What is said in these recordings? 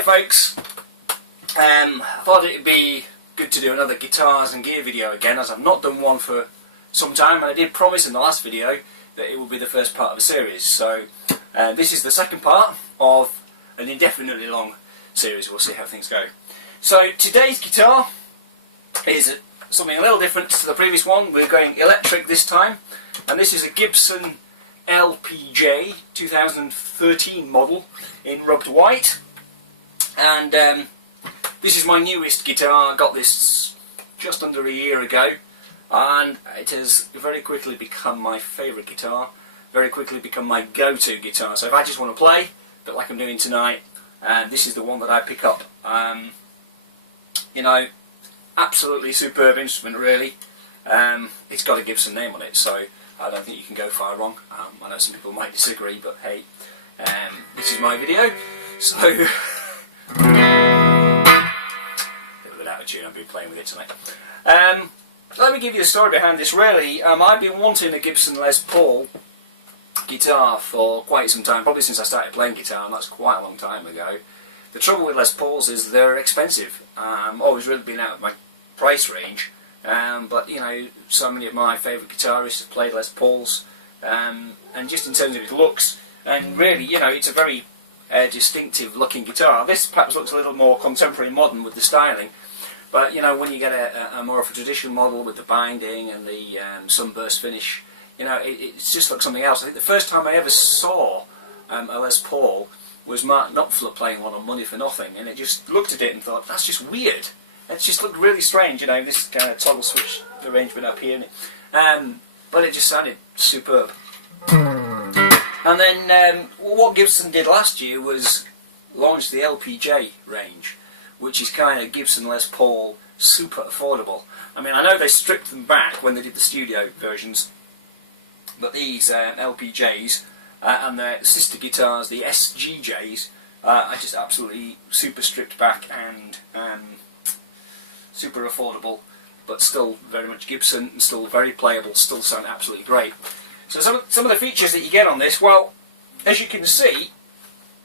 Hi folks, I thought it would be good to do another guitars and gear video again, as I've not done one for some time, and I did promise in the last video that it would be the first part of a series. So this is the second part of an indefinitely long series. We'll see how things go. So today's guitar is something a little different to the previous one. We're going electric this time, and this is a Gibson LPJ 2013 model in rubbed white, and this is my newest guitar. I got this just under a year ago, and it has very quickly become my favourite guitar, very quickly become my go-to guitar. So if I just want to play, but like I'm doing tonight, this is the one that I pick up. You know, absolutely superb instrument really. It's got a Gibson name on it, so I don't think you can go far wrong. I know some people might disagree, but hey, this is my video, so a little bit out of tune. I've been playing with it tonight. Let me give you the story behind this really. I've been wanting a Gibson Les Paul guitar for quite some time, probably since I started playing guitar, and that's quite a long time ago. The trouble with Les Pauls is they're expensive. Always really been out of my price range. But you know, so many of my favourite guitarists have played Les Pauls, and just in terms of its looks, and really, you know, it's a very distinctive looking guitar. This perhaps looks a little more contemporary, modern with the styling, but you know, when you get a more of a traditional model with the binding and the sunburst finish, you know, it just looks something else. I think the first time I ever saw a Les Paul was Mark Knopfler playing one on Money for Nothing, and it just looked at it and thought, that's just weird. It just looked really strange, you know, this kind of toggle switch arrangement up here, but it just sounded superb. And then what Gibson did last year was launch the LPJ range, which is kind of Gibson Les Paul super affordable. I mean, I know they stripped them back when they did the studio versions, but these LPJs and their sister guitars, the SGJs, are just absolutely super stripped back and super affordable, but still very much Gibson, and still very playable, still sound absolutely great. So some of the features that you get on this, well, as you can see,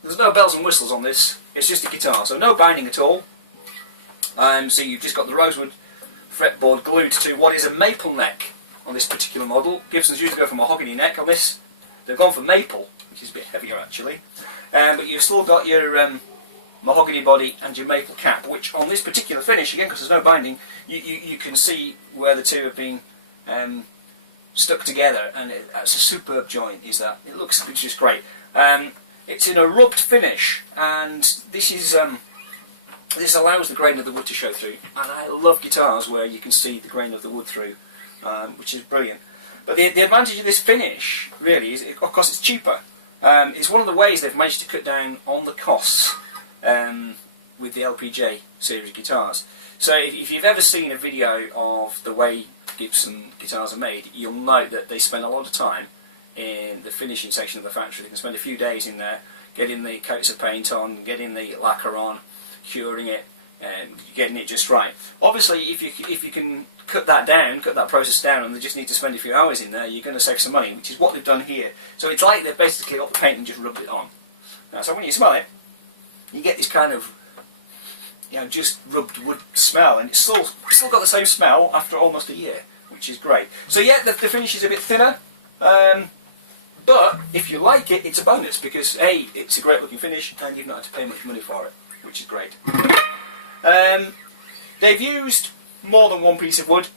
there's no bells and whistles on this. It's just a guitar, so no binding at all. So you've just got the rosewood fretboard glued to what is a maple neck on this particular model. Gibsons usually go for mahogany neck on this. They've gone for maple, which is a bit heavier actually. But you've still got your mahogany body and your maple cap, which on this particular finish, again because there's no binding, you can see where the two have been stuck together, and it's a superb joint. Is that? It looks just great. It's in a rubbed finish, and this is this allows the grain of the wood to show through, and I love guitars where you can see the grain of the wood through, which is brilliant. But the advantage of this finish really is, of course, it's cheaper. It's one of the ways they've managed to cut down on the costs with the LPJ series guitars. So if you've ever seen a video of the way Gibson guitars are made, you'll note that they spend a lot of time in the finishing section of the factory. They can spend a few days in there getting the coats of paint on, getting the lacquer on, curing it, and getting it just right. Obviously, if you can cut that down, cut that process down, and they just need to spend a few hours in there, you're going to save some money, which is what they've done here. So it's like they've basically got the paint and just rubbed it on. Now, so when you smell it, you get this kind of, you know, just rubbed wood smell, and it's still got the same smell after almost a year, which is great. So yeah, the finish is a bit thinner, but if you like it, it's a bonus, because A, it's a great looking finish, and you've not had to pay much money for it, which is great. They've used more than one piece of wood,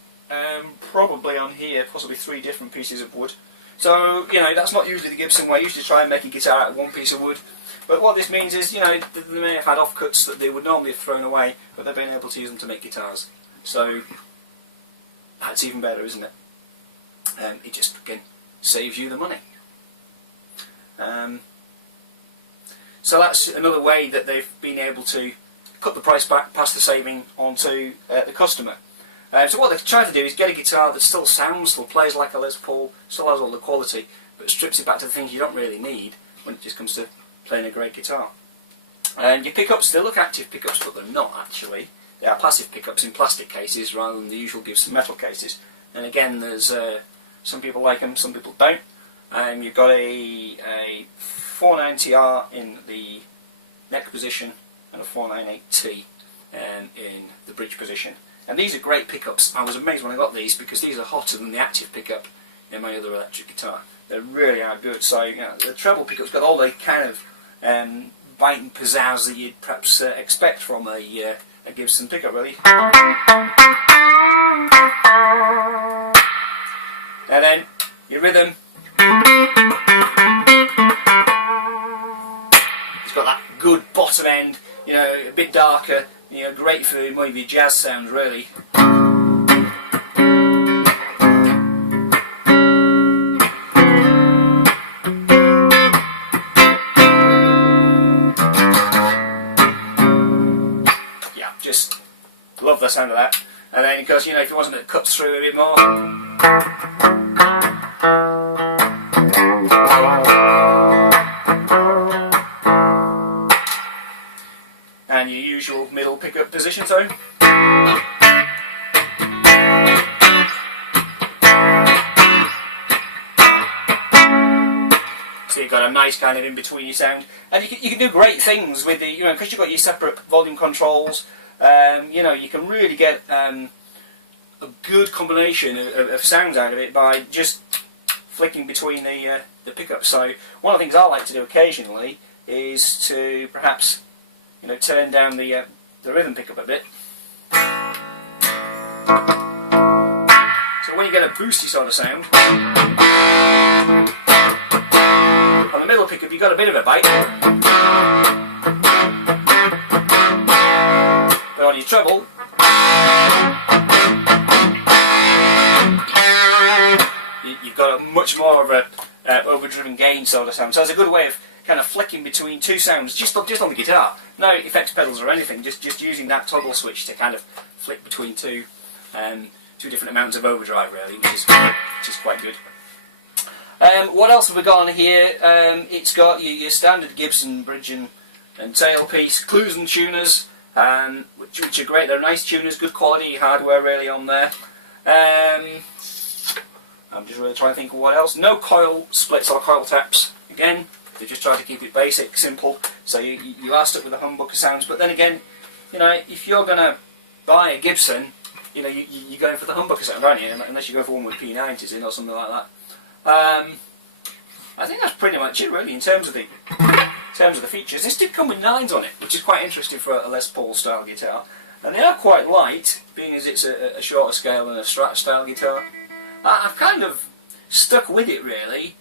probably on here, possibly 3 different pieces of wood. So, you know, that's not usually the Gibson way. I usually try and make a guitar out of one piece of wood. But what this means is, you know, they may have had offcuts that they would normally have thrown away, but they've been able to use them to make guitars. So that's even better, isn't it? It just, again, saves you the money. So that's another way that they've been able to cut the price back, pass the saving on to the customer. So what they've tried to do is get a guitar that still sounds, still plays like a Les Paul, still has all the quality, but strips it back to the things you don't really need when it just comes to playing a great guitar. And your pickups, they look active pickups, but they're not actually. They are passive pickups in plastic cases rather than the usual Gibson metal cases. And again, there's some people like them, some people don't. You've got a 490R in the neck position, and a 498T in the bridge position. And these are great pickups. I was amazed when I got these because these are hotter than the active pickup in my other electric guitar. They really are good. So you know, the treble pickup's got all the kind of bite and pizzazz that you'd perhaps expect from a Gibson pickup, really. And then your rhythm. It's got that good bottom end, you know, a bit darker, you know, great for maybe jazz sounds, really. Yeah, just love the sound of that. And then, because you know, if it wasn't, it cuts through a bit more. And your usual middle pickup position tone. So you've got a nice kind of in-between sound, and you can do great things with the, you know, because you've got your separate volume controls. You know, you can really get a good combination of sounds out of it by just flicking between the pickups. So one of the things I like to do occasionally is to perhaps, you know, turn down the rhythm pickup a bit. So when you get a boosty sort of sound, on the middle pickup you've got a bit of a bite, but on your treble, you've got a much more of a overdriven gain sort of sound. So it's a good way of kind of flicking between two sounds just on the guitar. No effects pedals or anything, just using that toggle switch to kind of flick between two different amounts of overdrive, really, which is quite good. What else have we got on here? It's got your standard Gibson bridge and tailpiece, clues and tuners, which are great. They're nice tuners, good quality hardware really on there. I'm just really trying to think of what else. No coil splits or coil taps. Again, they just try to keep it basic, simple. So you are stuck with the humbucker sounds. But then again, you know, if you're going to buy a Gibson, you know, you're going for the humbucker sound, aren't you? Unless you go for one with P90s in or something like that. I think that's pretty much it, really, in terms of the features. This did come with 9s on it, which is quite interesting for a Les Paul style guitar. And they are quite light, being as it's a shorter scale than a Strat style guitar. I've kind of stuck with it, really,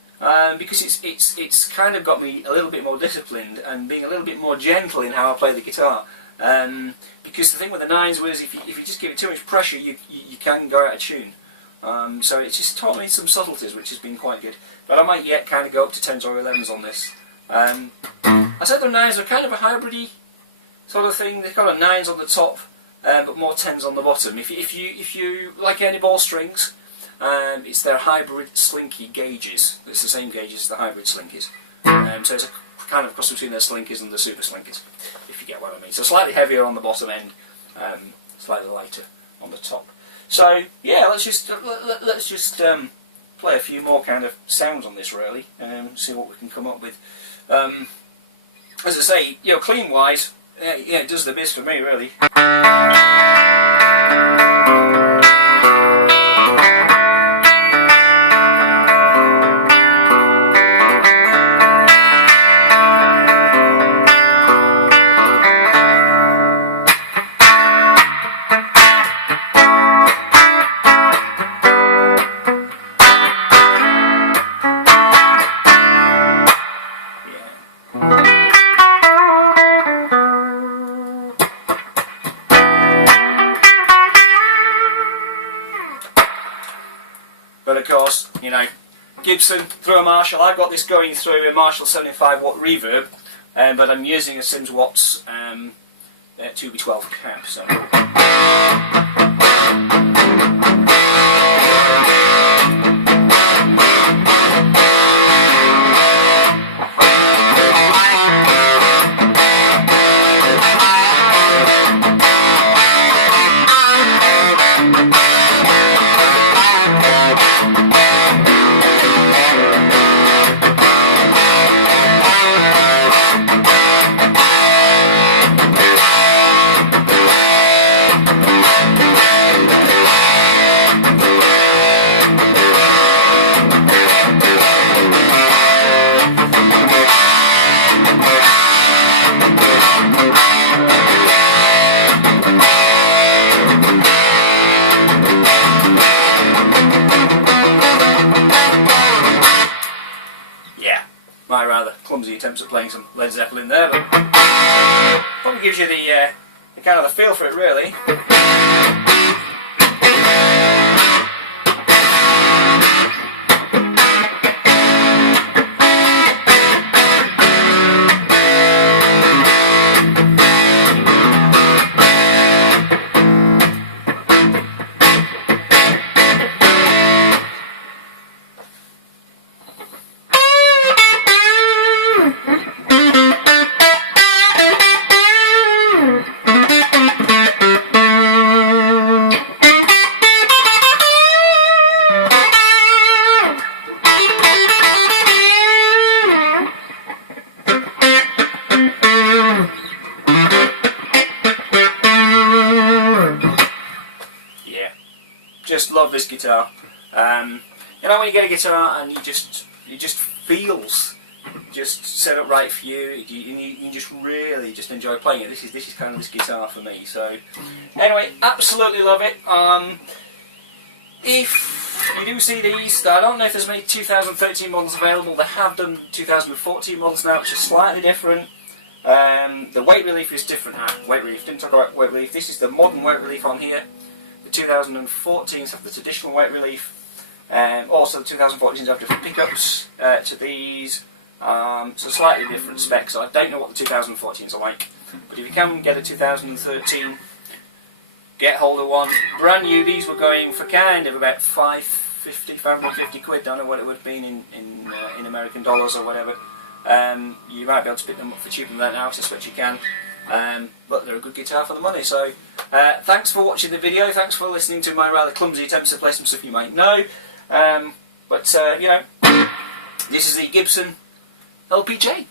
because it's kind of got me a little bit more disciplined and being a little bit more gentle in how I play the guitar. Because the thing with the 9s was if you just give it too much pressure, you can go out of tune. So it's just taught me some subtleties, which has been quite good. But I might yet kind of go up to 10s or 11s on this. I said the 9s are kind of a hybrid-y sort of thing. They've got a 9s on the top, but more 10s on the bottom. If you like any ball strings, it's their hybrid slinky gauges. It's the same gauges as the hybrid slinkies. So it's a kind of cross between their slinkies and the super slinkies, if you get what I mean. So slightly heavier on the bottom end, slightly lighter on the top. So yeah, let's just play a few more kind of sounds on this, really, and see what we can come up with. As I say, you know, clean wise, yeah, it does the biz for me, really. But of course, you know, Gibson through a Marshall. I've got this going through a Marshall 75 watt reverb, but I'm using a Sims Watts 2B12 cab. So. my rather clumsy attempts at playing some Led Zeppelin there, but probably gives you the kind of the feel for it, really. Just love this guitar. You know, when you get a guitar and you just feels just set up right for you, you just really just enjoy playing it. This is kind of this guitar for me. So anyway, absolutely love it. If you do see these, I don't know if there's many 2013 models available. They have done 2014 models now, which is slightly different. The weight relief is different. Weight relief, didn't talk about weight relief. This is the modern weight relief on here. The 2014s have the traditional weight relief. Also the 2014s have different pickups to these. So slightly different specs. I don't know what the 2014s are like. But if you can get a 2013, get hold of one. Brand new, these were going for kind of about 550 quid. Don't know what it would have been in American dollars or whatever. You might be able to pick them up for cheaper than that now, I suspect you can. But they're a good guitar for the money. So thanks for watching the video, thanks for listening to my rather clumsy attempts to play some stuff you might know. You know, this is the Gibson LPJ.